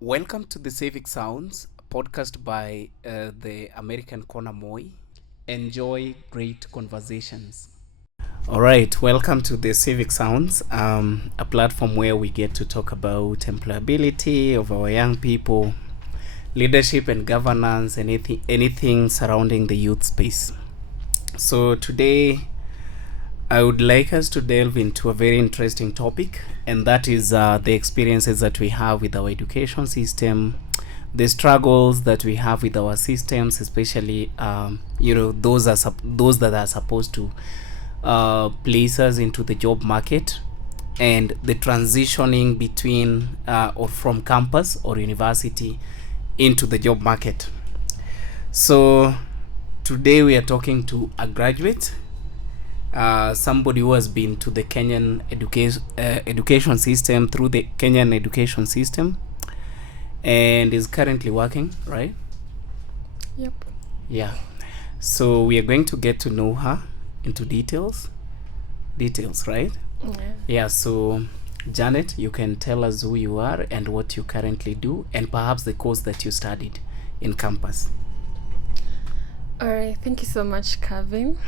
Welcome to the Civic Sounds podcast by the American Corner Moi. Enjoy great conversations. All right, welcome to the Civic Sounds, a platform where we get to talk about employability of our young people, leadership and governance, and anything surrounding the youth space. So today, I would like us to delve into a very interesting topic, and that is the experiences that we have with our education system, the struggles that we have with our systems, especially those that are supposed to place us into the job market, and the transitioning between or from campus or university into the job market. So today we are talking to a graduate, somebody who has been to the Kenyan education system, through the Kenyan education system, and is currently working, right? Yep. Yeah. So we are going to get to know her into details, right? Yeah. Yeah. So Janet, you can tell us who you are and what you currently do, and perhaps the course that you studied in campus. All right. Thank you so much, Cavin.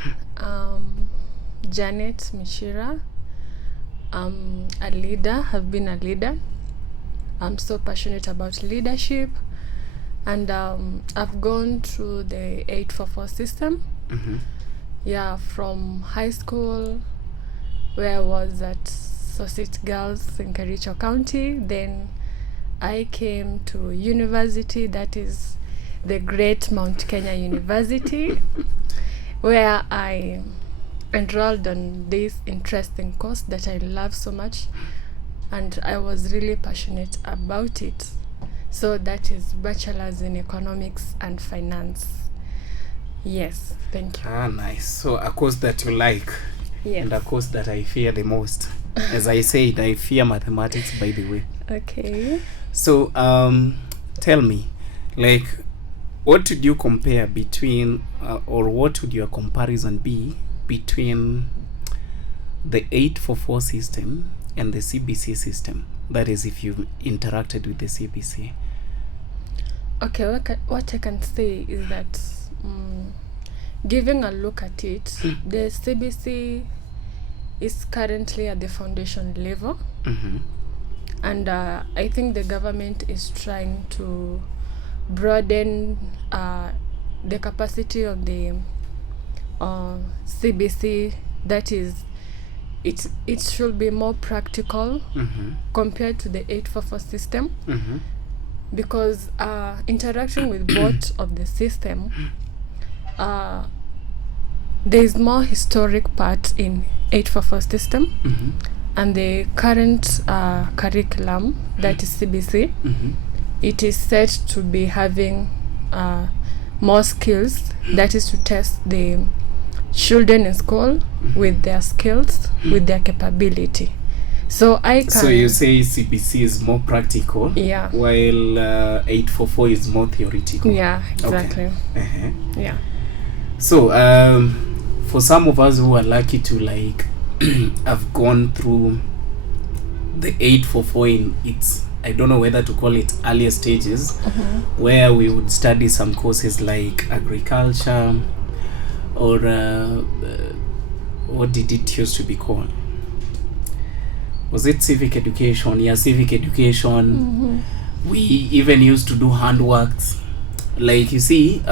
Janet Mishira. I'm a leader. Have been a leader. I'm so passionate about leadership, and I've gone through the 844 system. Mm-hmm. Yeah, from high school, where I was at Sosit Girls in Kericho County. Then I came to university, that is the Great Mount Kenya University, where I enrolled on this interesting course that I love so much, and I was really passionate about it. So that is Bachelor's in Economics and Finance. Yes, thank you. Nice. So a course that you like. Yes. And a course that I fear the most. As I said, I fear mathematics, by the way. Okay. So tell me, like, what did you compare between or what would your comparison be between the 844 system and the CBC system? That is, if you've interacted with the CBC. Okay, what I can say is that giving a look at it, the CBC is currently at the foundation level. Mm-hmm. And I think the government is trying to broaden the capacity of the CBC. That is, it should be more practical compared to the 844 system, because interacting with both of the system, there is more historic part in 844 system, and the current curriculum, that is CBC, it is said to be having more skills, that is to test the children in school with their skills, with their capability. So So you say CBC is more practical, yeah, while 844 is more theoretical. Yeah, exactly. Okay. Uh-huh. Yeah. So for some of us who are lucky to have gone through the 844 in its, I don't know whether to call it earlier stages, where we would study some courses like agriculture, or what did it used to be called? Was it civic education? Yeah, civic education. We even used to do handworks. Like, you see,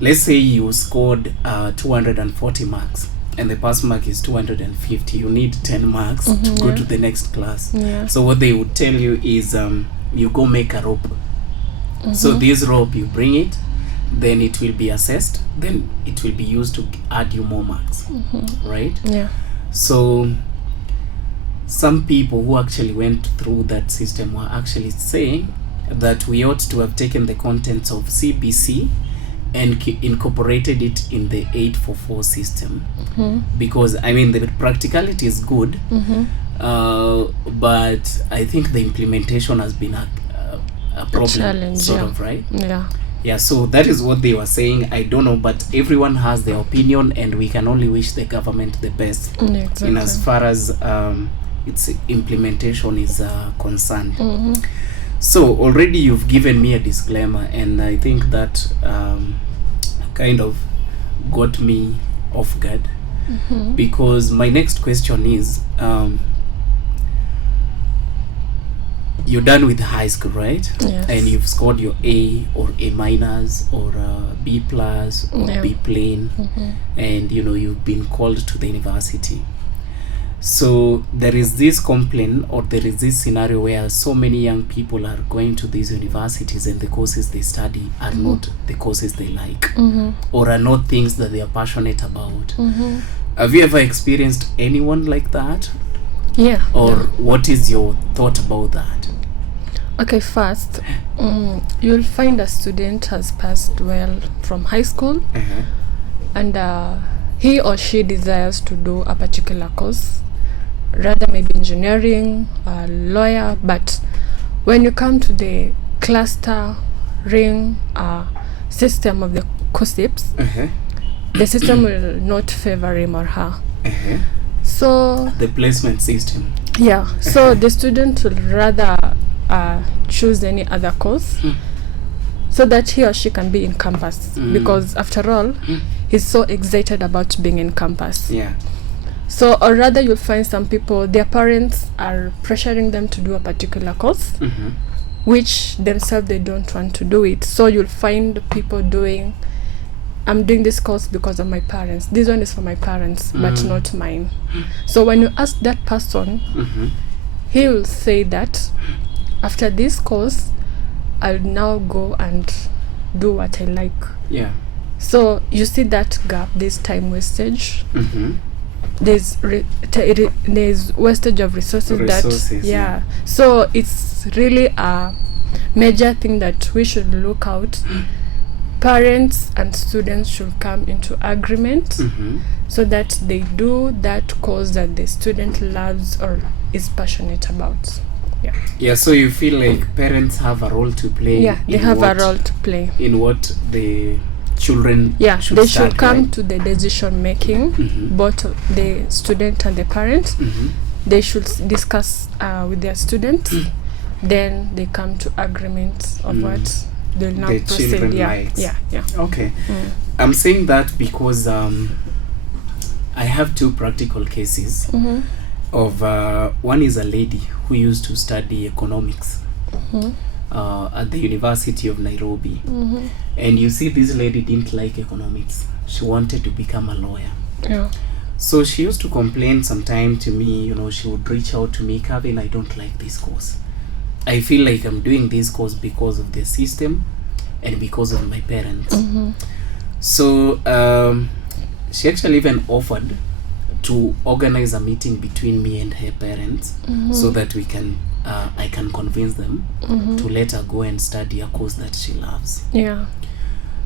let's say you scored 240 marks and the pass mark is 250. You need 10 marks to go to the next class. Yeah. So what they would tell you is you go make a rope. So this rope, you bring it, then it will be assessed, then it will be used to add you more marks, right? Yeah. So some people who actually went through that system were actually saying that we ought to have taken the contents of CBC and incorporated it in the 844 system, because I mean the practicality is good, but I think the implementation has been a problem, challenge, sort yeah. of, right? Yeah. So that is what they were saying. I don't know, but everyone has their opinion, and we can only wish the government the best Exactly. in as far as its implementation is concerned. So already you've given me a disclaimer, and I think that kind of got me off guard, because my next question is, you're done with high school, right? Yes. And you've scored your A or A minus or B plus or B plain, and you've been called to the university. So there is this complaint, or there is this scenario where so many young people are going to these universities, and the courses they study are not the courses they like, or are not things that they are passionate about. Have you ever experienced anyone like that? Yeah. Or what is your thought about that? Okay, first, you'll find a student has passed well from high school, and he or she desires to do a particular course, rather maybe engineering, lawyer, but when you come to the clustering system of the courses, the system will not favor him or her. So the placement system. Yeah, so the student will rather choose any other course so that he or she can be in campus, because after all, he's so excited about being in campus. Yeah. So, or rather, you'll find some people, their parents are pressuring them to do a particular course, which themselves they don't want to do it. So you'll find people doing, I'm doing this course because of my parents. This one is for my parents, but not mine. So when you ask that person, he will say that after this course, I'll now go and do what I like. Yeah. So you see that gap, this time wastage. There's wastage of resources. Yeah. So it's really a major thing that we should look out. Parents and students should come into agreement so that they do that course that the student loves or is passionate about. Yeah. Yeah, so you feel like parents have a role to play. Yeah, they have a role to play in what the children should they start, should come right? to the decision making, both the student and the parent. They should discuss with their students. Then they come to agreement of what they'll now the proceed. children Yeah. likes. Yeah. Okay. I'm saying that because I have two practical cases of one is a lady who used to study economics at the University of Nairobi. And you see, this lady didn't like economics. She wanted to become a lawyer. Yeah. So she used to complain sometime to me, she would reach out to me, Cavin, I don't like this course. I feel like I'm doing this course because of the system and because of my parents. So she actually even offered to organize a meeting between me and her parents so that we can I can convince them to let her go and study a course that she loves. Yeah.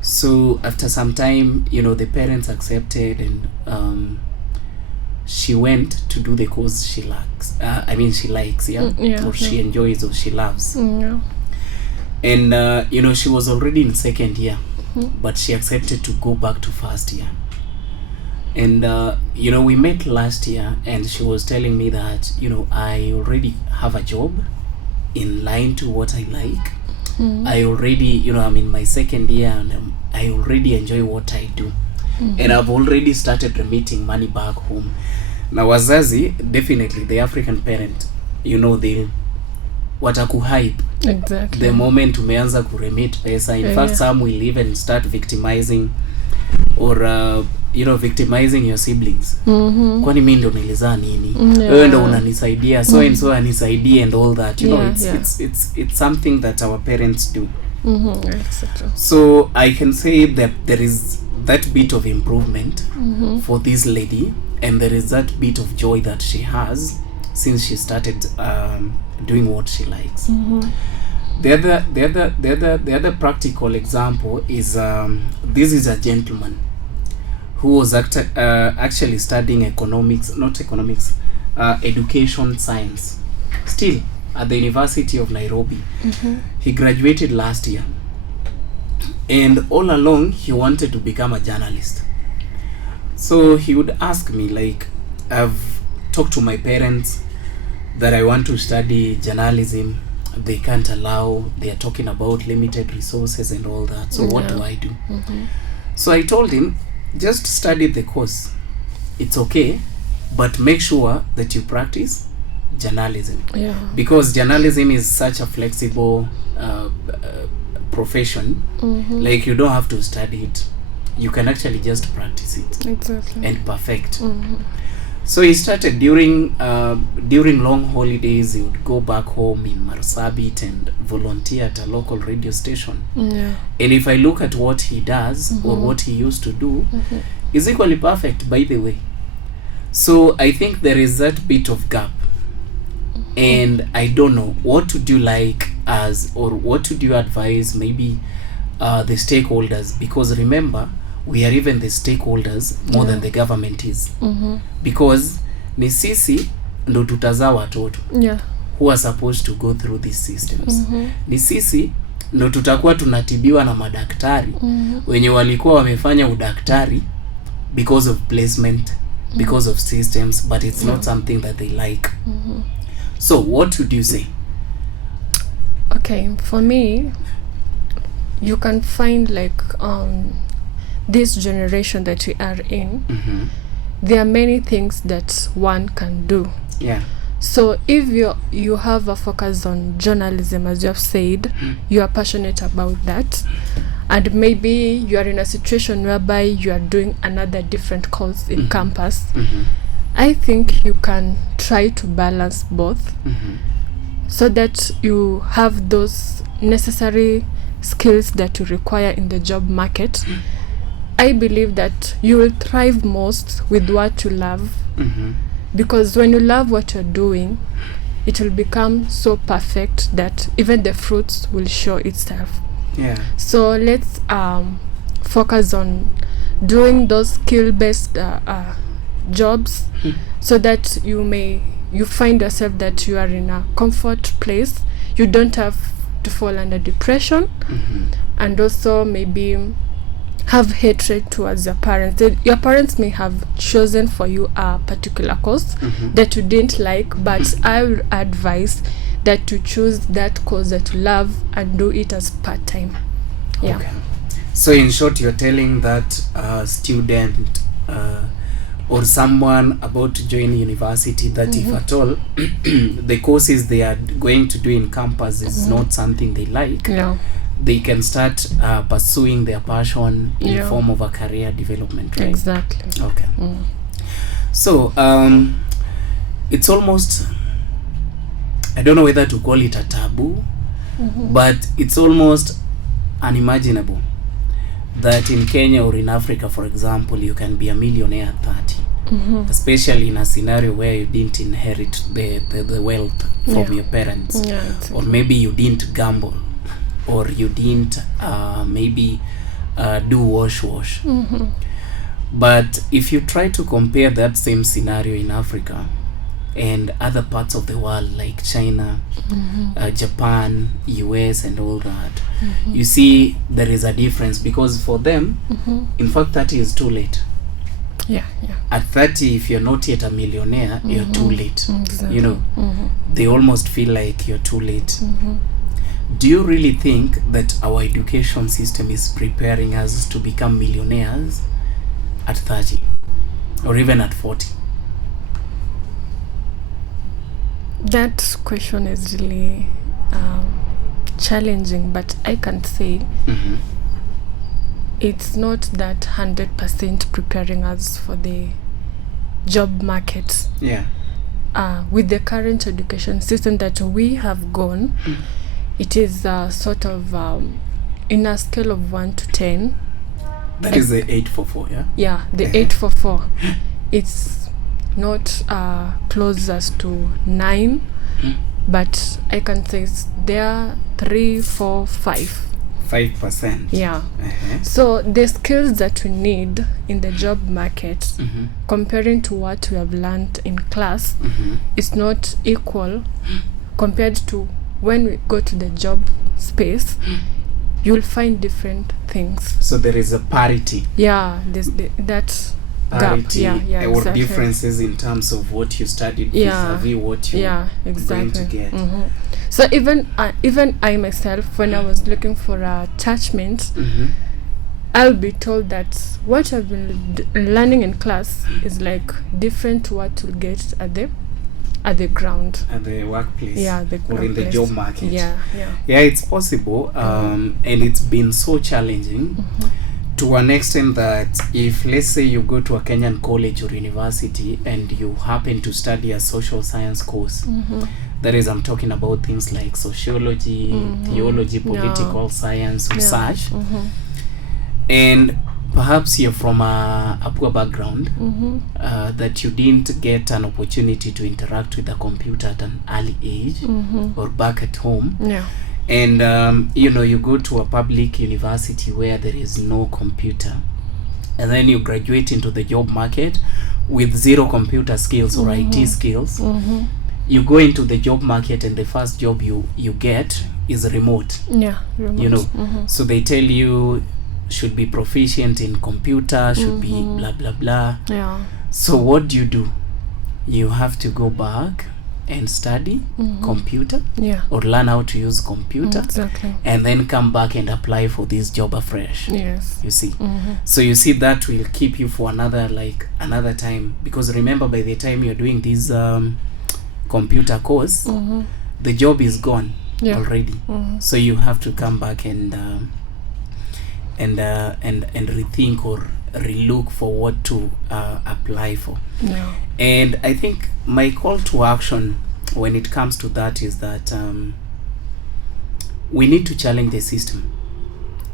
So after some time, the parents accepted, and she went to do the course she likes. She likes, or she enjoys, or she loves. Yeah. And she was already in second year, but she accepted to go back to first year. And we met last year, and she was telling me that I already have a job in line to what I like. I already I'm in my second year, and I already enjoy what I do, and I've already started remitting money back home. Now wazazi, definitely the African parent, they watakuhype Exactly. the moment umeanza kuremit pesa. In fact, some will even start victimizing or victimizing your siblings. Kwani mimi ndo nilizaa nini? Wewe ndo unanisaidia, so and so anisaidie, and all that. It's something that our parents do. Exactly. So I can say that there is that bit of improvement for this lady, and there is that bit of joy that she has since she started doing what she likes. The other practical example is this is a gentleman who was actually studying education science, still at the University of Nairobi. He graduated last year, and all along he wanted to become a journalist. So he would ask me, like, I've talked to my parents, that I want to study journalism, they can't allow. They are talking about limited resources and all that. So what do I do? So I told him, just study the course. It's okay, but make sure that you practice journalism. Because journalism is such a flexible profession. Like, you don't have to study it. You can actually just practice it and perfect. So he started during long holidays. He would go back home in Marsabit and volunteer at a local radio station. And if I look at what he does or what he used to do, is equally perfect, by the way. So I think there is that bit of gap. And I don't know, what would you like or what would you advise maybe the stakeholders? Because remember, we are even the stakeholders more than the government is. Because ni sisi ndo tutazaa watoto who are supposed to go through these systems. Ni sisi ndo tutakuwa tunatibiwa na madaktari wenye walikuwa wamefanya udaktari because of placement, because of systems, but it's not something that they like. So what would you say? Okay, for me, you can find like this generation that we are in, there are many things that one can do. So if you have a focus on journalism, as you have said, you are passionate about that, and maybe you are in a situation whereby you are doing another different course in campus, I think you can try to balance both, so that you have those necessary skills that you require in the job market. I believe that you will thrive most with what you love, because when you love what you're doing, it will become so perfect that even the fruits will show itself. So let's focus on doing those skill-based jobs, so that you find yourself that you are in a comfort place. You don't have to fall under depression, and also maybe have hatred towards your parents. Your parents may have chosen for you a particular course that you didn't like, but I would advise that you choose that course that you love and do it as part-time. Okay. So in short, you're telling that student or someone about to join university that if at all the courses they are going to do in campus is not something they like, they can start pursuing their passion in form of a career development, right? Exactly. Okay. So it's almost, I don't know whether to call it a taboo, but it's almost unimaginable that in Kenya or in Africa, for example, you can be a millionaire at 30, especially in a scenario where you didn't inherit the wealth from your parents, or maybe you didn't gamble, or you didn't maybe do wash. But if you try to compare that same scenario in Africa and other parts of the world like China, Japan, US and all that, you see there is a difference, because for them, in fact, 30 is too late. At 30, if you're not yet a millionaire, you're too late. You know, they almost feel like you're too late. Do you really think that our education system is preparing us to become millionaires at 30 or even at 40? That question is really challenging, but I can say it's not that 100% preparing us for the job market. With the current education system that we have gone, it is sort of in a scale of 1 to 10. That is the 844, the 844. It's not closest to 9, but I can say it's there 3, 4, 5. 5%. So the skills that we need in the job market, comparing to what we have learned in class, is not equal compared to when we go to the job space. You'll find different things. So there is a parity. That's disparity yeah, or exactly. differences in terms of what you studied vis-a-vis what you're going to get. So even I myself, when I was looking for attachments, I'll be told that what I've been learning in class is like different to what you'll get at the ground, at the workplace, or in the job market. Yeah, it's possible. And it's been so challenging to an extent that if, let's say, you go to a Kenyan college or university and you happen to study a social science course, that is, I'm talking about things like sociology, theology, political science, research, and perhaps you're from a poor background, that you didn't get an opportunity to interact with a computer at an early age, or back at home, and you go to a public university where there is no computer, and then you graduate into the job market with zero computer skills or IT skills. You go into the job market and the first job you get is remote. So they tell you should be proficient in computer, should be blah blah blah. So what do? You have to go back and study computer, or learn how to use computer, and then come back and apply for this job afresh. You see. So you see that will keep you for another time, because remember, by the time you're doing this computer course, the job is gone already. So you have to come back and rethink or relook for what to apply for. And I think my call to action when it comes to that is that we need to challenge the system.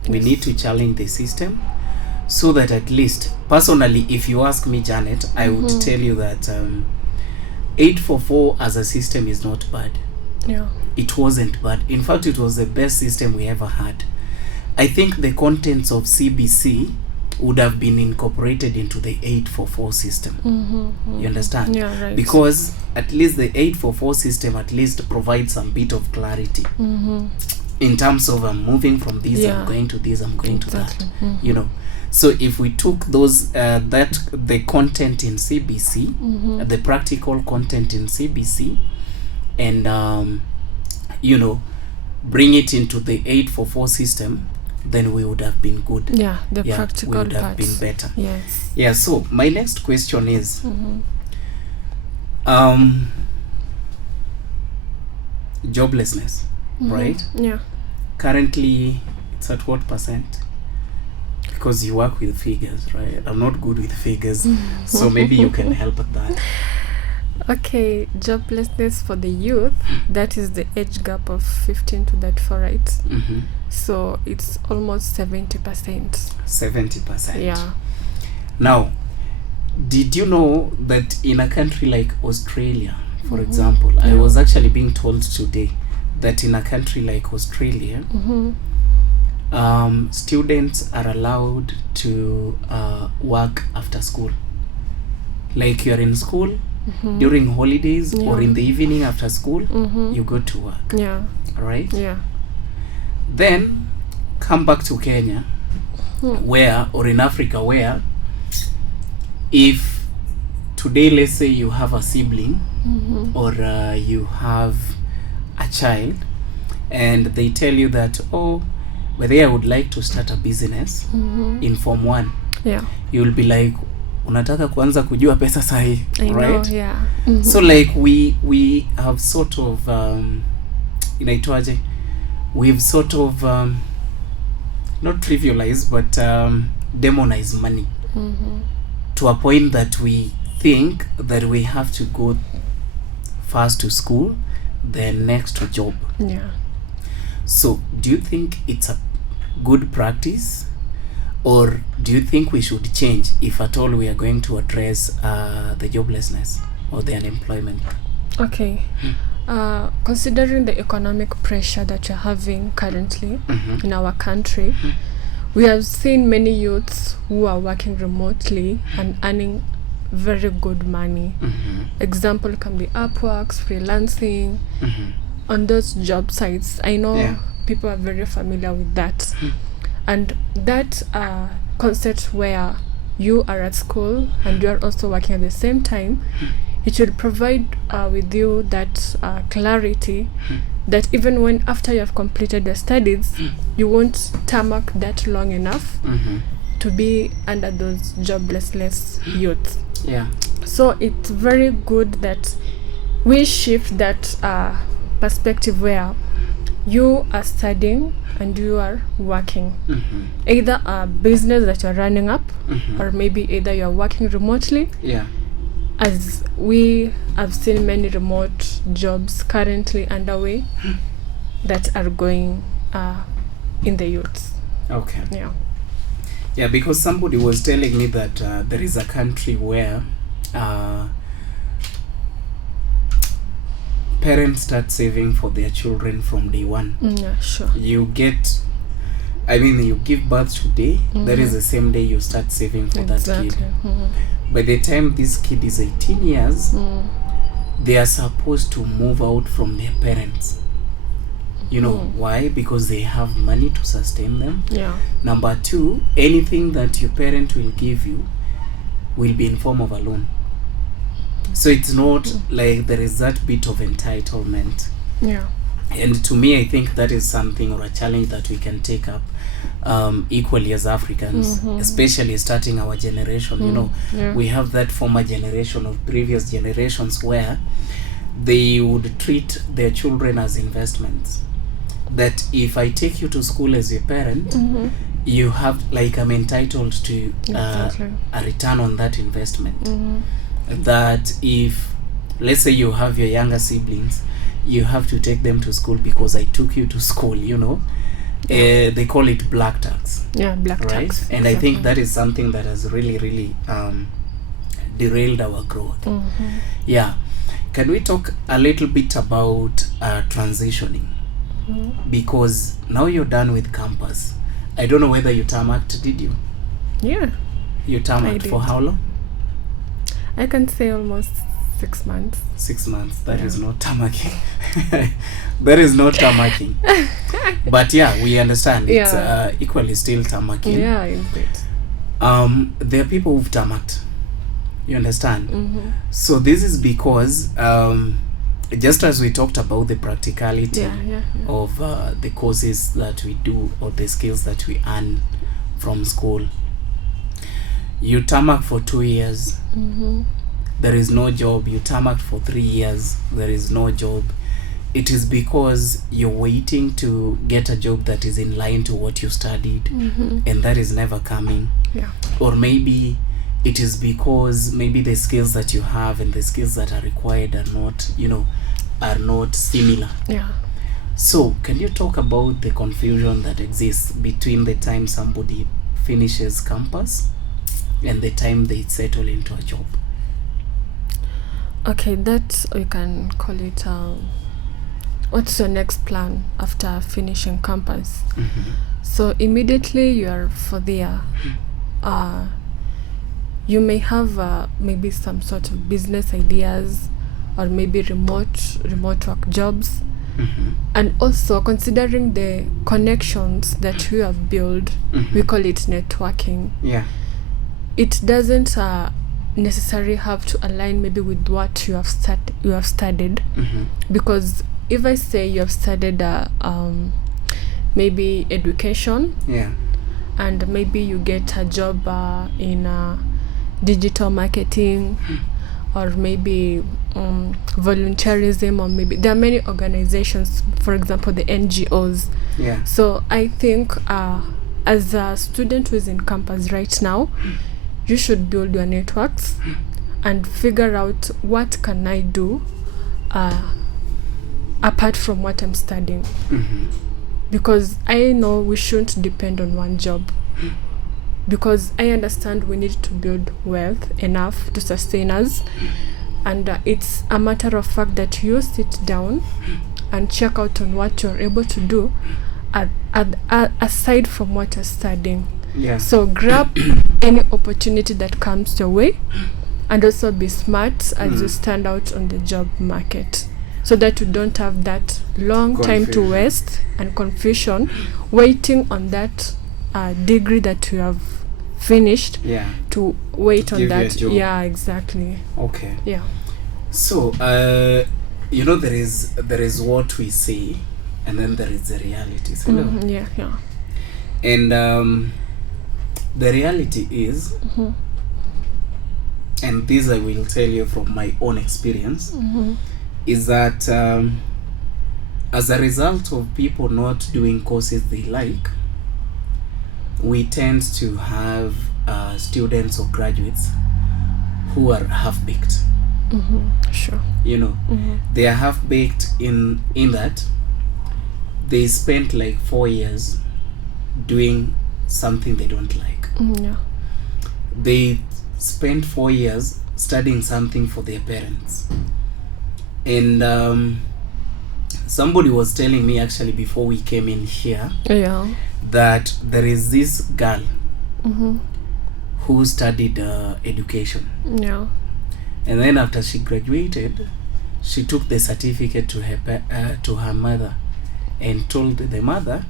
We need to challenge the system, so that at least, personally, if you ask me, Janet, I would tell you that 844 as a system is not bad. It wasn't bad. In fact, it was the best system we ever had. I think the contents of CBC would have been incorporated into the 844 system. You understand? Because at least the 844 system at least provides some bit of clarity in terms of I'm moving from this, I'm going to this, I'm going to that. So if we took those the content in CBC, the practical content in CBC, and bring it into the 844 system, then we would have been good. The practical we would have been better. So my next question is, joblessness, right? Currently, it's at what percent? Because you work with figures, right? I'm not good with figures, so maybe you can help with that. Okay, joblessness for the youth, that is the age gap of 15 to 34, right? So it's almost 70%. 70%. Now, did you know that in a country like Australia, for example, I was actually being told today that in a country like Australia, students are allowed to work after school. Like, you're in school during holidays or in the evening after school, you go to work. Right? Then come back to Kenya, or in Africa, where if today, let's say, you have a sibling or you have a child, and they tell you that, whether I would like to start a business in Form 1, you'll be like, unataka kuanza kujua pesa sahi, right? So like we have sort of inaitwaje, we've sort of not trivialized, but demonize money to a point that we think that we have to go first to school, then next to job. So do you think it's a good practice, or do you think we should change, if at all we are going to address the joblessness or the unemployment? Considering the economic pressure that you're having currently in our country, we have seen many youths who are working remotely and earning very good money. Example can be Upworks, freelancing, on those job sites. I know people are very familiar with that. And that concept where you are at school and you are also working at the same time, it should provide with you that clarity that even when after you have completed your studies, you won't tarmac that long enough to be under those jobless youths. Yeah. So it's very good that we shift that perspective where you are studying and you are working. Either a business that you're running up, or maybe either you're working remotely. Yeah. As we have seen many remote jobs currently underway that are going in the youths. Okay. Yeah. Yeah, because somebody was telling me that there is a country where parents start saving for their children from day one. Yeah, sure. You give birth today, that is the same day you start saving for that kid. By the time this kid is 18 years, they are supposed to move out from their parents. You know why? Because they have money to sustain them. Yeah. Number two, anything that your parent will give you will be in form of a loan. So it's not like there is that bit of entitlement. Yeah. And to me, I think that is something or a challenge that we can take up equally as Africans, especially starting our generation. You know, we have that former generation or previous generations where they would treat their children as investments. That if I take you to school as your parent, you have, like, I'm entitled to a return on that investment. That if, let's say you have your younger siblings, you have to take them to school because I took you to school, you know. They call it black tax. Yeah, black tax. And I think that is something that has really derailed our growth. Yeah. Can we talk a little bit about transitioning? Because now you're done with campus. I don't know whether you tarmacked, did you? Yeah. You tarmacked for how long? I can say almost 6 months. 6 months. That is not tarmacking. That is not tarmacking. But yeah, we understand. It's equally still tarmacking. Yeah, indeed. There are people who've tarmacked. You understand? So this is because just as we talked about the practicality of the courses that we do or the skills that we earn from school, you tarmac for 2 years, there is no job. You tarmac for 3 years, there is no job. It is because you're waiting to get a job that is in line to what you studied, and that is never coming. Or maybe it is because maybe the skills that you have and the skills that are required are not, are not similar. So can you talk about the confusion that exists between the time somebody finishes campus and the time they settle into a job? Okay, that we can call it what's your next plan after finishing campus? So immediately you are for there. You may have maybe some sort of business ideas or maybe remote work jobs. And also considering the connections that you have built, we call it networking. It doesn't necessarily have to align maybe with what you have studied. Because if I say you have studied maybe education, and maybe you get a job in digital marketing, or maybe volunteerism, or maybe there are many organizations, for example the NGOs. So I think as a student who is in campus right now, you should build your networks and figure out what can I do apart from what I'm studying. Because I know we shouldn't depend on one job, because I understand we need to build wealth enough to sustain us, and it's a matter of fact that you sit down and check out on what you're able to do aside from what you're studying. So grab any opportunity that comes your way, and also be smart as you stand out on the job market, so that you don't have that long time to waste and confusion waiting on that degree that you have finished Yeah. to wait To on give you a that. job. Yeah, exactly. Okay. Yeah. So, you know, there is what we say, and then there is the reality. So, Yeah, yeah. and the reality is, and this I will tell you from my own experience, is that as a result of people not doing courses they like, we tend to have students or graduates who are half-baked. Sure. You know, they are half-baked in that they spent like 4 years doing something they don't like. Yeah. They spent 4 years studying something for their parents. And somebody was telling me actually before we came in here, Yeah. that there is this girl who studied education. Yeah. And then after she graduated, she took the certificate to her mother and told the mother,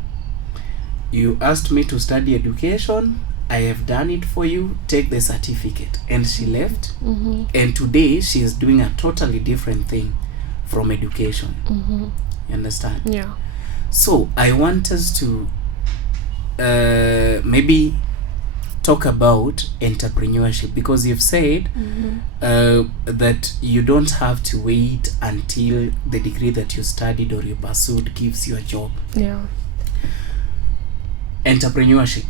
"You asked me to study education, I have done it for you, take the certificate." And she left. And today she is doing a totally different thing from education. You understand? Yeah. So I want us to maybe talk about entrepreneurship, because you've said that you don't have to wait until the degree that you studied or you pursued gives you a job. Yeah. Entrepreneurship,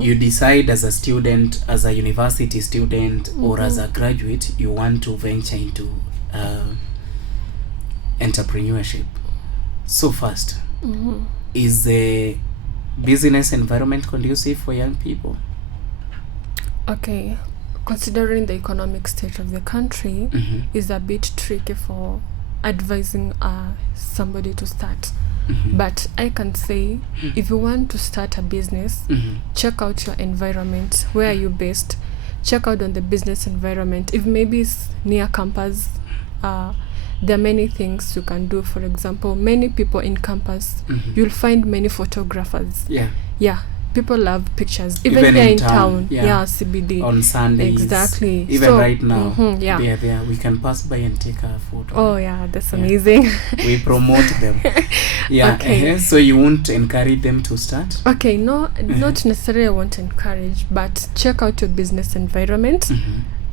you decide as a student, as a university student, or as a graduate, you want to venture into entrepreneurship. So first, is the business environment conducive for young people? Okay, considering the economic state of the country, is a bit tricky for advising somebody to start. But I can say, if you want to start a business, check out your environment. Where are you based? Check out on the business environment. If maybe it's near campus, there are many things you can do. For example, many people in campus, you'll find many photographers. Yeah. People love pictures. Even here in town. Yeah, CBD. On Sundays. Exactly. Even so, right now. Yeah. There. We can pass by and take a photo. Oh, yeah. That's amazing. We promote them. Yeah. Okay. So you won't encourage them to start? Okay. No, not necessarily I won't encourage, but check out your business environment.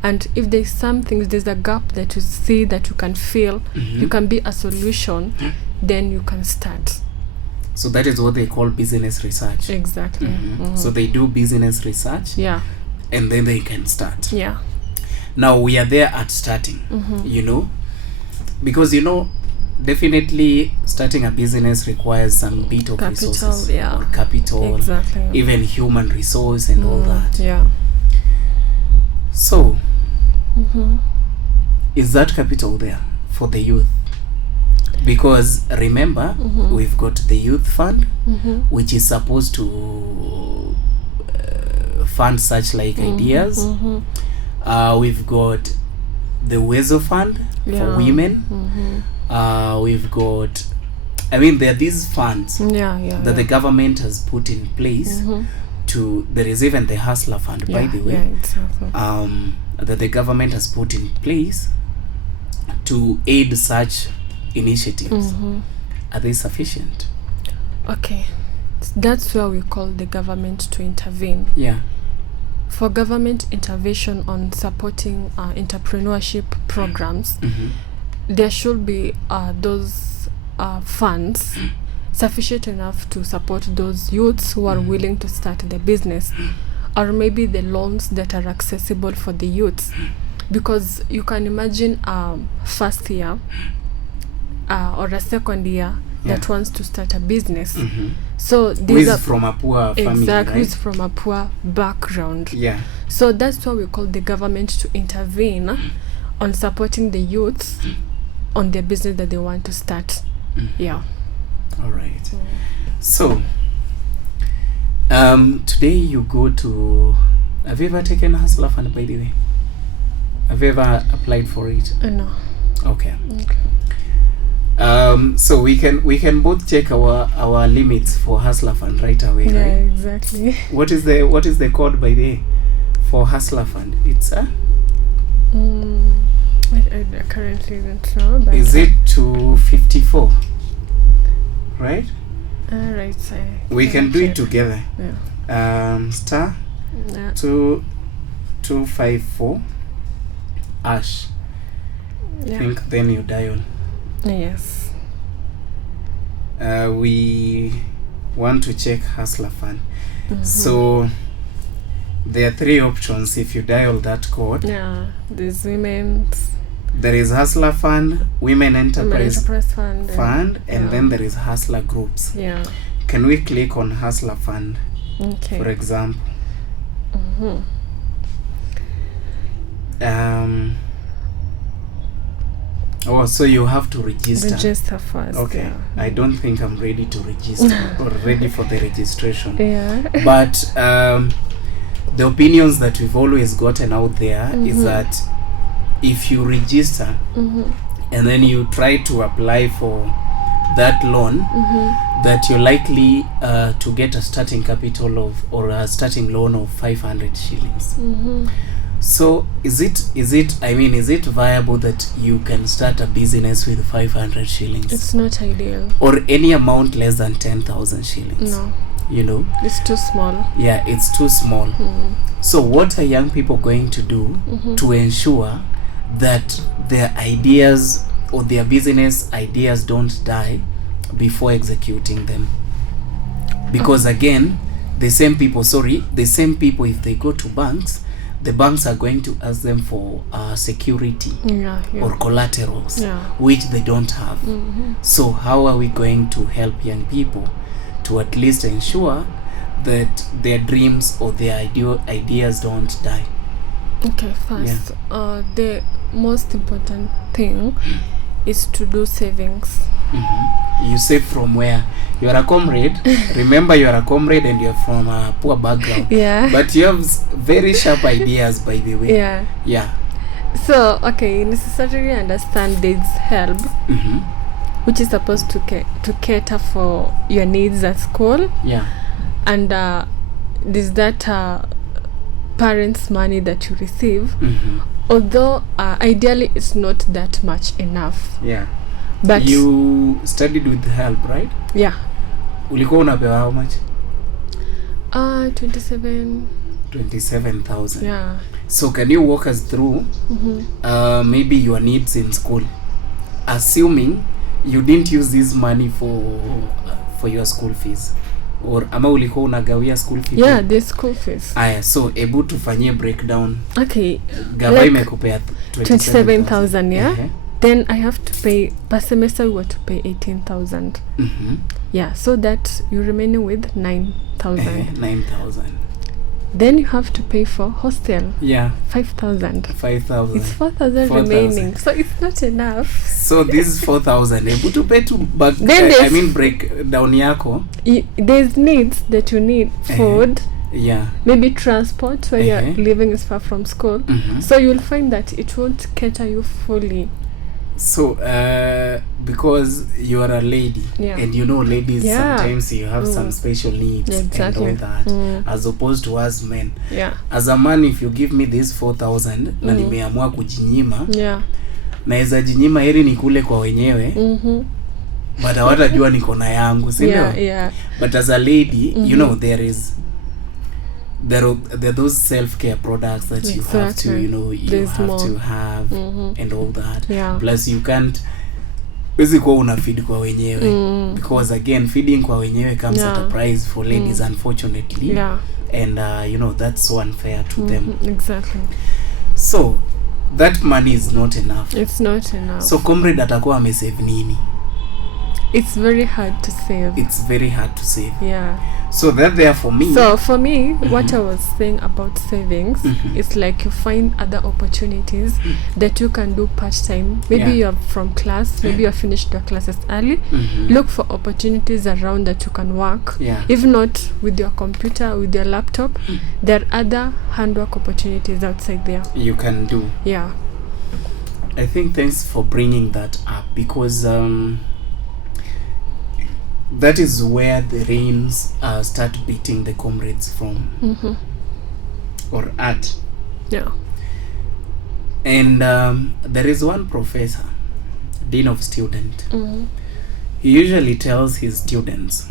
And if there's something, if there's a gap that you see that you can fill, you can be a solution, then you can start. So that is what they call business research. Exactly. So they do business research. Yeah. And then they can start. Yeah. Now we are there at starting, you know, because, you know, definitely starting a business requires some bit of capital, resources. Yeah. Or capital. Exactly. Even human resource and all that. Yeah. So, is that capital there for the youth? Because remember, we've got the youth fund, which is supposed to fund such like ideas. We've got the Wezo fund for women. We've got, I mean, there are these funds that the government has put in place. There is even the Hustler Fund, by the way, exactly. that the government has put in place to aid such initiatives. Are they sufficient? Okay, that's where we call the government to intervene. Yeah. For government intervention on supporting entrepreneurship programs, there should be those funds sufficient enough to support those youths who are willing to start the business, or maybe the loans that are accessible for the youths, because you can imagine first year or a second year that wants to start a business. So these are from a poor family, exactly, right? from a poor background. Yeah. So that's why we call the government to intervene on supporting the youths on their business that they want to start. Yeah. All right. So, today you go to. Have you ever taken Hustler Fund, by the way? Have you ever applied for it? No. Okay. So we can both check our limits for Hustler Fund right away, Yeah, right? exactly. What is the code, by the way? for Hustler Fund? It's I currently don't know. But is it 254? Right? Right. We can do it together. Yeah. Star Yeah. 254 hash. Yeah. I think then you dial. Yes. We want to check Hustler Fund. Mhm. So there are 3 options if you dial that code. Yeah. There's women's. There is Hustler Fund, Women Enterprise Fund, and yeah. then there is Hustler Groups. Yeah. Can we click on Hustler Fund, Okay. for example? Mhm. So you have to register. Register first. Okay. Yeah. I don't think I'm ready to register or ready for the registration. Yeah. But the opinions that we've always gotten out there is that if you register and then you try to apply for that loan, that you're likely to get a starting capital of or a starting loan of 500 shillings. So is it viable that you can start a business with 500 shillings? It's not ideal. Or any amount less than 10,000 shillings? No. You know? It's too small. Yeah, it's too small. So what are young people going to do to ensure that their ideas or their business ideas don't die before executing them? Because again, the same people, if they go to banks, the banks are going to ask them for security or collaterals, which they don't have. So how are we going to help young people to at least ensure that their dreams or their ideas don't die? Okay, first, the most important thing is to do savings. You save from where? You are a comrade. Remember, you are a comrade and you are from a poor background. Yeah. But you have very sharp ideas, by the way. Yeah. Yeah. So, okay, you necessarily understand there's help, which is supposed to cater for your needs at school. Yeah. And there's that parents' money that you receive. Although ideally it's not that much enough. Yeah. But you studied with help, right? Yeah. Ulikuwa unapewa how much? 27,000. Yeah. So can you walk us through maybe your needs in school, assuming you didn't use this money for your school fees, or ama ulikuwa unagawia school fees? Yeah, the school fees. Aya, so ebu tufanyie breakdown. Okay. Gava imekupea 27,000, yeah. Then I have to pay per semester. We were to pay 18,000. Yeah, so that you're remaining with 9,000. 9,000. Then you have to pay for hostel. Yeah. 5,000. 5,000. It's 4,000 remaining, so it's not enough. So this is 4,000. Able to pay to back. Breakdown yako. There's needs that you need: food. Yeah. Maybe transport where you're living is far from school. So you'll find that it won't cater you fully. So because you are a lady, and you know ladies sometimes you have some special needs and all that, as opposed to us men. As a man, if you give me this 4,000 na nimeamua kujinyima, naweza jinyima heri nikule kwa wenyewe, but hawatajua niko na yangu, si ndio? But as a lady, you know, there are those self-care products that you have to, to have and all that. Plus you can't basically una feed kwa wenyewe, because again feeding kwa wenyewe comes at a price for ladies, unfortunately. And that's so unfair to them. Exactly. So that money is not enough. It's not enough. So comrade atakuwa amesave nini? It's very hard to save. Yeah. So that there for me. So for me, what I was saying about savings is like you find other opportunities that you can do part-time. Maybe you're from class, maybe you finished your classes early. Look for opportunities around that you can work. If not with your computer, with your laptop, there are other handwork opportunities outside there. You can do. Yeah. I think thanks for bringing that up, because that is where the rains start beating the comrades from. or art. Yeah. And there is one professor, dean of student. Mm-hmm. He usually tells his students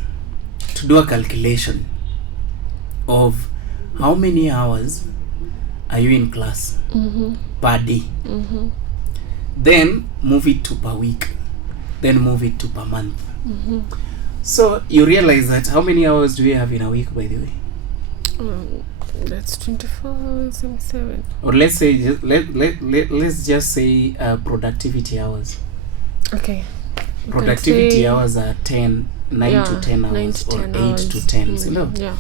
to do a calculation of how many hours are you in class Mm-hmm. per day. Mm-hmm. Then move it to per week. Then move it to per month. Mm-hmm. So you realize that how many hours do we have in a week, by the way? That's 24 hours and 7. Or let's say let's just say productivity hours. Okay. Productivity hours are 9 to 10 hours 9 to 10 or 8 hours. to 10, you know. Yeah.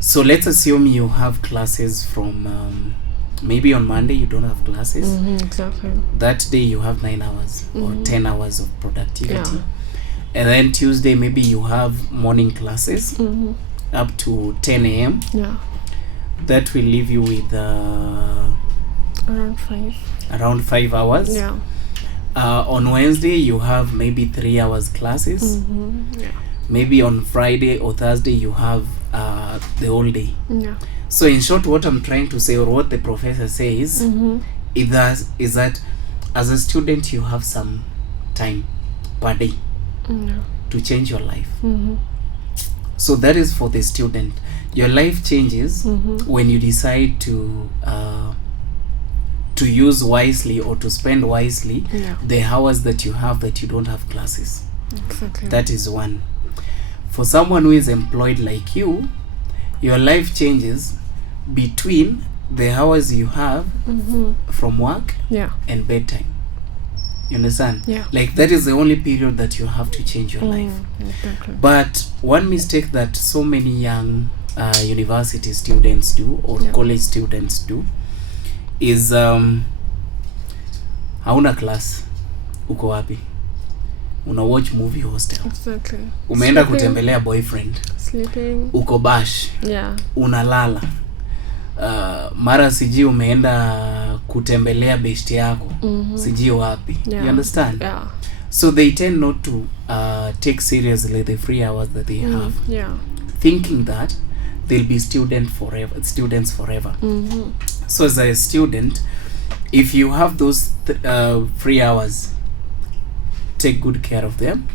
So let's assume you have classes from maybe on Monday you don't have classes. Mm-hmm, exactly. That day you have 9 hours or Mhm. 10 hours of productivity. Yeah. And then Tuesday maybe you have morning classes Mm-hmm. up to 10 a.m. Yeah. That will leave you with Around 5. around 5 hours. Yeah. On Wednesday you have maybe 3 hours classes. Mm-hmm. Yeah. Maybe on Friday or Thursday you have the whole day. Yeah. So in short, what I'm trying to say, or what the professor says, Mm-hmm. is that as a student you have some time per day Yeah. to change your life. Mm-hmm. So that is for the student. Your life changes Mm-hmm. when you decide to use wisely or to spend wisely Yeah. the hours that you have that you don't have classes. Exactly. That is one. For someone who is employed like you, your life changes between the hours you have Mm-hmm. from work Yeah. and bedtime. You understand? Yeah. Like that is the only period that you have to change your life. Exactly. But one mistake that so many young university students do or Yeah. college students do is hauna class, uko wapi? Una watch movie hostel. Exactly. Umeenda Sleeping. kutembelea boyfriend. Sleeping. Uko bash. Yeah. Unalala. Mara siji umeenda kutembelea besti yako. Mm-hmm. Siji wapi. Yeah. You understand? Yeah. So they tend not to take seriously the free hours that they have, Yeah. thinking that they'll be students forever. Mm-hmm. So as a student, if you have those free hours, take good care of them,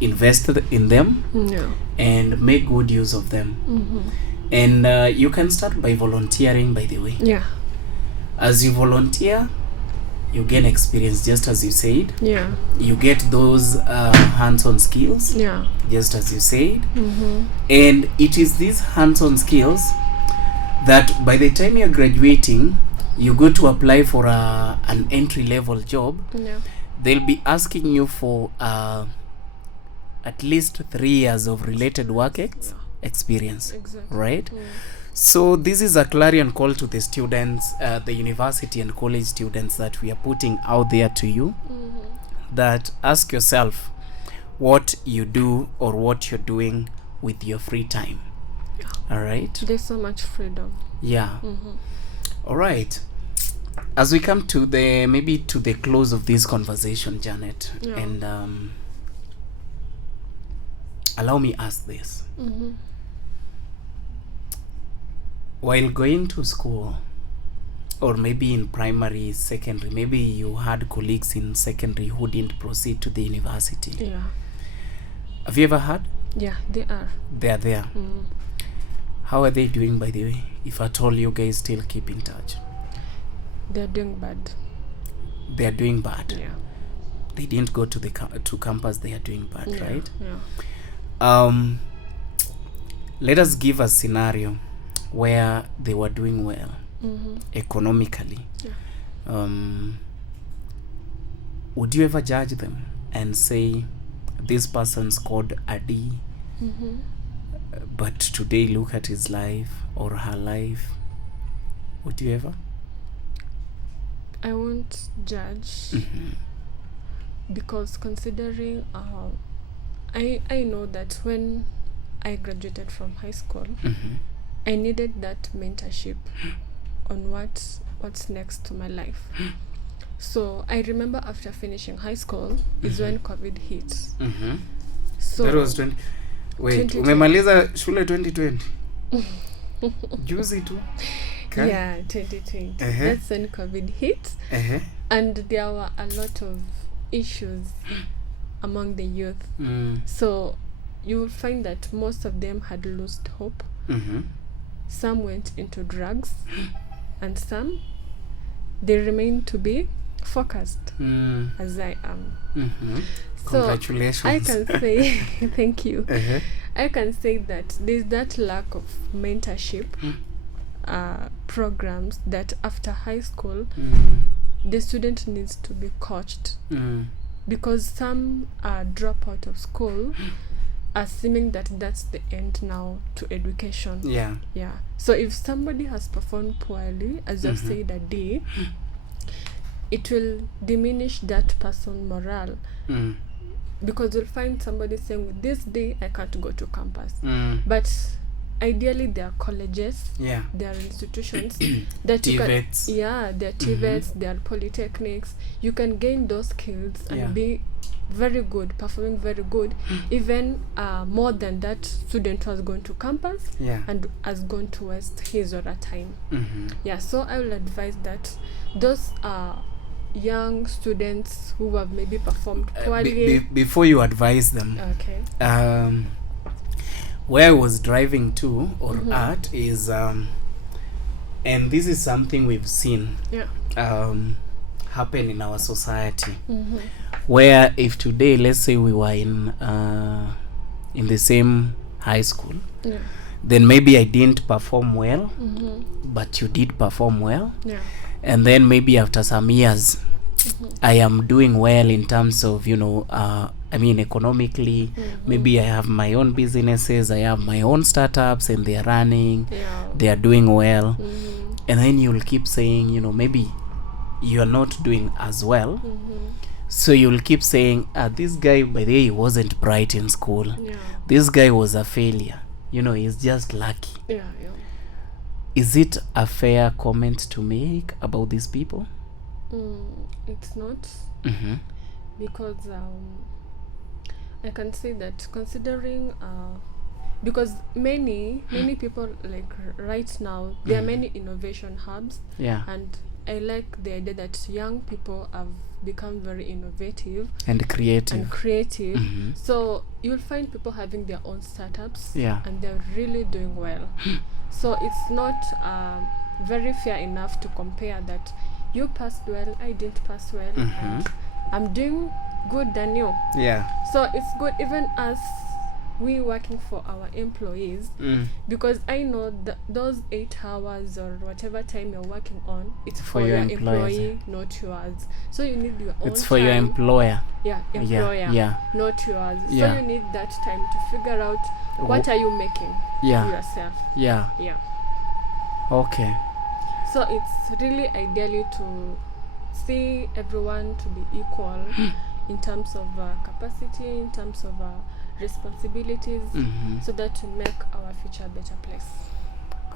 invest in them, Yeah. and make good use of them. Mm-hmm. And you can start by volunteering, by the way. Yeah. As you volunteer, you gain experience, just as you said. Yeah. You get those hands-on skills, Yeah. just as you said. Mm-hmm. And it is these hands-on skills that by the time you're graduating, you go to apply for an entry-level job. Yeah. They'll be asking you for at least 3 years of related work experience. Exactly. Right? Yeah. So this is a clarion call to the students, the university and college students that we are putting out there to you, Mm-hmm. that ask yourself what you do or what you're doing with your free time. Yeah. All right? There's so much freedom. Yeah. Mm-hmm. All right. As we come to the close of this conversation, Janet, Yeah. and allow me ask this. Mm-hmm. While going to school, or maybe in primary, secondary, maybe you had colleagues in secondary who didn't proceed to the university. Yeah. Have you ever had? Yeah, they are. They are there. Mm. How are they doing, by the way? If at all you guys still keep in touch. They're doing bad. They are doing bad. Yeah. They didn't go to the to campus. They are doing bad, Yeah. right? Yeah. Let us give a scenario where they were doing well Mm-hmm. economically. Yeah. Would you ever judge them and say this person scored a D, Mm-hmm. but today look at his life or her life? Would you ever? I won't judge Mm-hmm. because considering I know that when I graduated from high school, Mm-hmm. I needed that mentorship on what's next to my life. So I remember after finishing high school is when COVID hit. Mm-hmm. So That was 20. Wait, 2020. umemaliza shule 2020? Juzi too. Okay. Yeah, 2020. Uh-huh. That's when COVID hit. Uh-huh. And there were a lot of issues among the youth. So you will find that most of them had lost hope. Some went into drugs, and some, they remain to be focused, as I am. So Congratulations. I can say, thank you. I can say that there's that lack of mentorship programs that after high school, the student needs to be coached, because some drop out of school assuming that that's the end now to education. Yeah. So if somebody has performed poorly, as I've said a day, it will diminish that person's morale. Because you'll find somebody saying, with this day I can't go to campus. But ideally there are colleges, there are institutions that you can, there are TVETs, there are polytechnics. You can gain those skills and be very good, performing very good, even more than that student who has gone to campus and has gone to waste his or her time. So I will advise that those young students who have maybe performed poorly. Before you advise them, where I was driving to or at is and this is something we've seen happen in our society, where if today, let's say we were in the same high school, then maybe I didn't perform well, but you did perform well, and then maybe after some years I am doing well in terms of, I mean, economically, maybe I have my own businesses, I have my own startups, and they are running, they are doing well, and then you'll keep saying, maybe you're not doing as well, so you'll keep saying, this guy, by the way, he wasn't bright in school, this guy was a failure, he's just lucky. Is it a fair comment to make about these people? It's not, because I can say that considering because many people, like right now, there are many innovation hubs, and I like the idea that young people have become very innovative and creative. So you'll find people having their own startups, and they're really doing well. So it's not very fair enough to compare that you passed well, I didn't pass well, and I'm doing good than you. So it's good even as we working for our employees, because I know that those 8 hours or whatever time you're working on, it's for your employee, not yours. So you need your own It's for time. your employer. Not yours. So you need that time to figure out what are you making for yourself. Okay. So it's really ideally to see everyone to be equal in terms of capacity, in terms of responsibilities, so that to make our future a better place.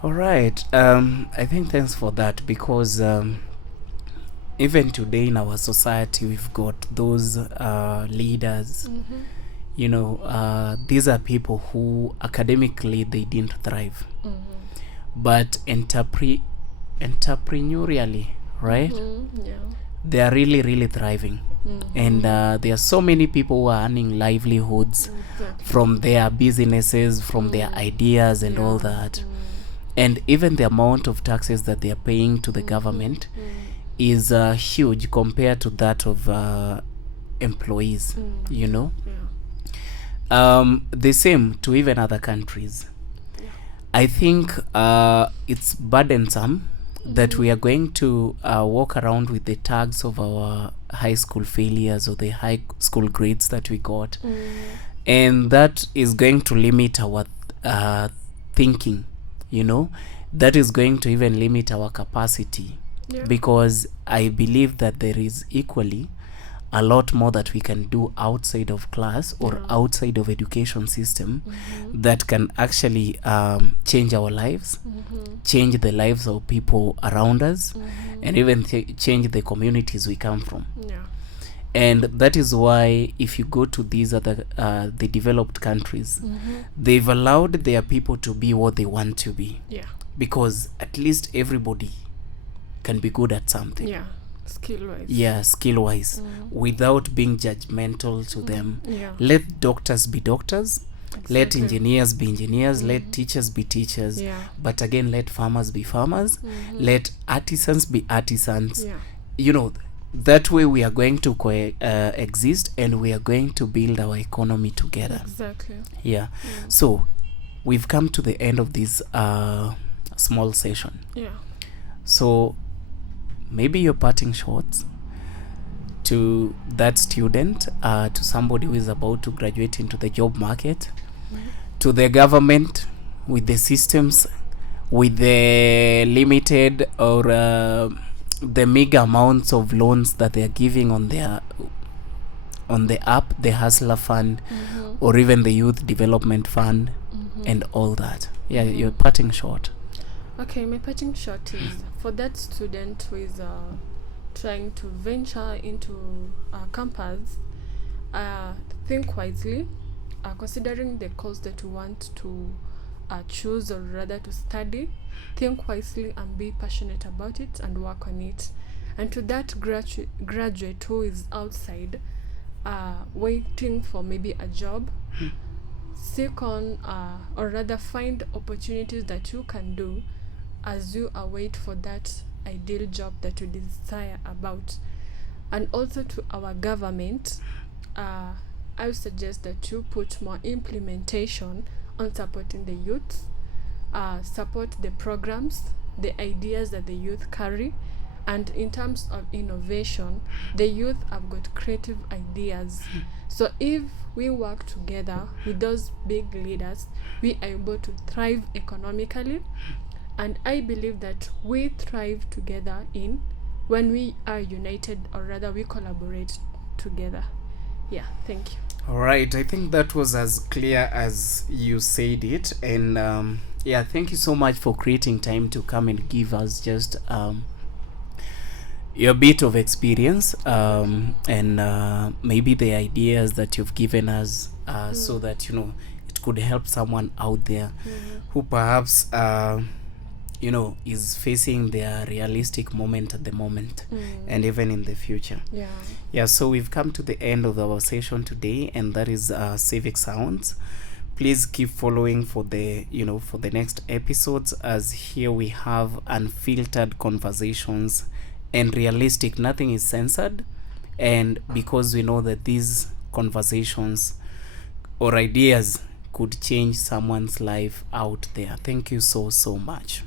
All right. I think thanks for that, because even today in our society we've got those leaders. These are people who academically they didn't thrive, but entrepreneurially, right? They are really thriving. And there are so many people who are earning livelihoods from their businesses, from their ideas and all that. And even the amount of taxes that they are paying to the government is huge compared to that of employees, the same to even other countries. I think it's burdensome that we are going to walk around with the tags of our high school failures or the high school grades that we got, and that is going to limit our thinking, that is going to even limit our capacity, because I believe that there is equally a lot more that we can do outside of class or outside of education system that can actually change our lives, change the lives of people around us, and even change the communities we come from. And that is why if you go to these other the developed countries, they've allowed their people to be what they want to be. because at least everybody can be good at something. Yeah, skill wise. Yeah, skill wise, without being judgmental to them. Yeah. Let doctors be doctors. Let Exactly. engineers be engineers. Let teachers be teachers. Yeah. But again, let farmers be farmers. Let artisans be artisans. Yeah. You know, that way we are going to exist, and we are going to build our economy together. Exactly. Yeah. So we've come to the end of this small session. Yeah. So maybe your parting shots to that student, to somebody who is about to graduate into the job market, to the government with the systems, with the limited or the meager amounts of loans that they are giving on the app, the Hustler Fund, or even the Youth Development Fund, and all that. Yeah, your parting shot. Okay, my parting shot is for that student who is trying to venture into campus, think wisely, considering the course that you want to choose, or rather to study. Think wisely and be passionate about it and work on it. And to that graduate who is outside waiting for maybe a job, seek on or rather find opportunities that you can do as you await for that ideal job that you desire about. And also to our government, I would suggest that you put more implementation on supporting the youth, support the programs, the ideas that the youth carry. And in terms of innovation, the youth have got creative ideas. So if we work together with those big leaders, we are able to thrive economically. And I believe that we thrive together when we are united, or rather we collaborate together. Yeah, thank you. All right, I think that was as clear as you said it. And yeah, thank you so much for creating time to come and give us just your bit of experience, and maybe the ideas that you've given us, so that it could help someone out there who perhaps is facing their realistic moment at the moment, and even in the future. Yeah, so we've come to the end of our session today, and that is Civic Sounds. Please keep following for the next episodes, as here we have unfiltered conversations and realistic. Nothing is censored, and because we know that these conversations or ideas could change someone's life out there. Thank you so much.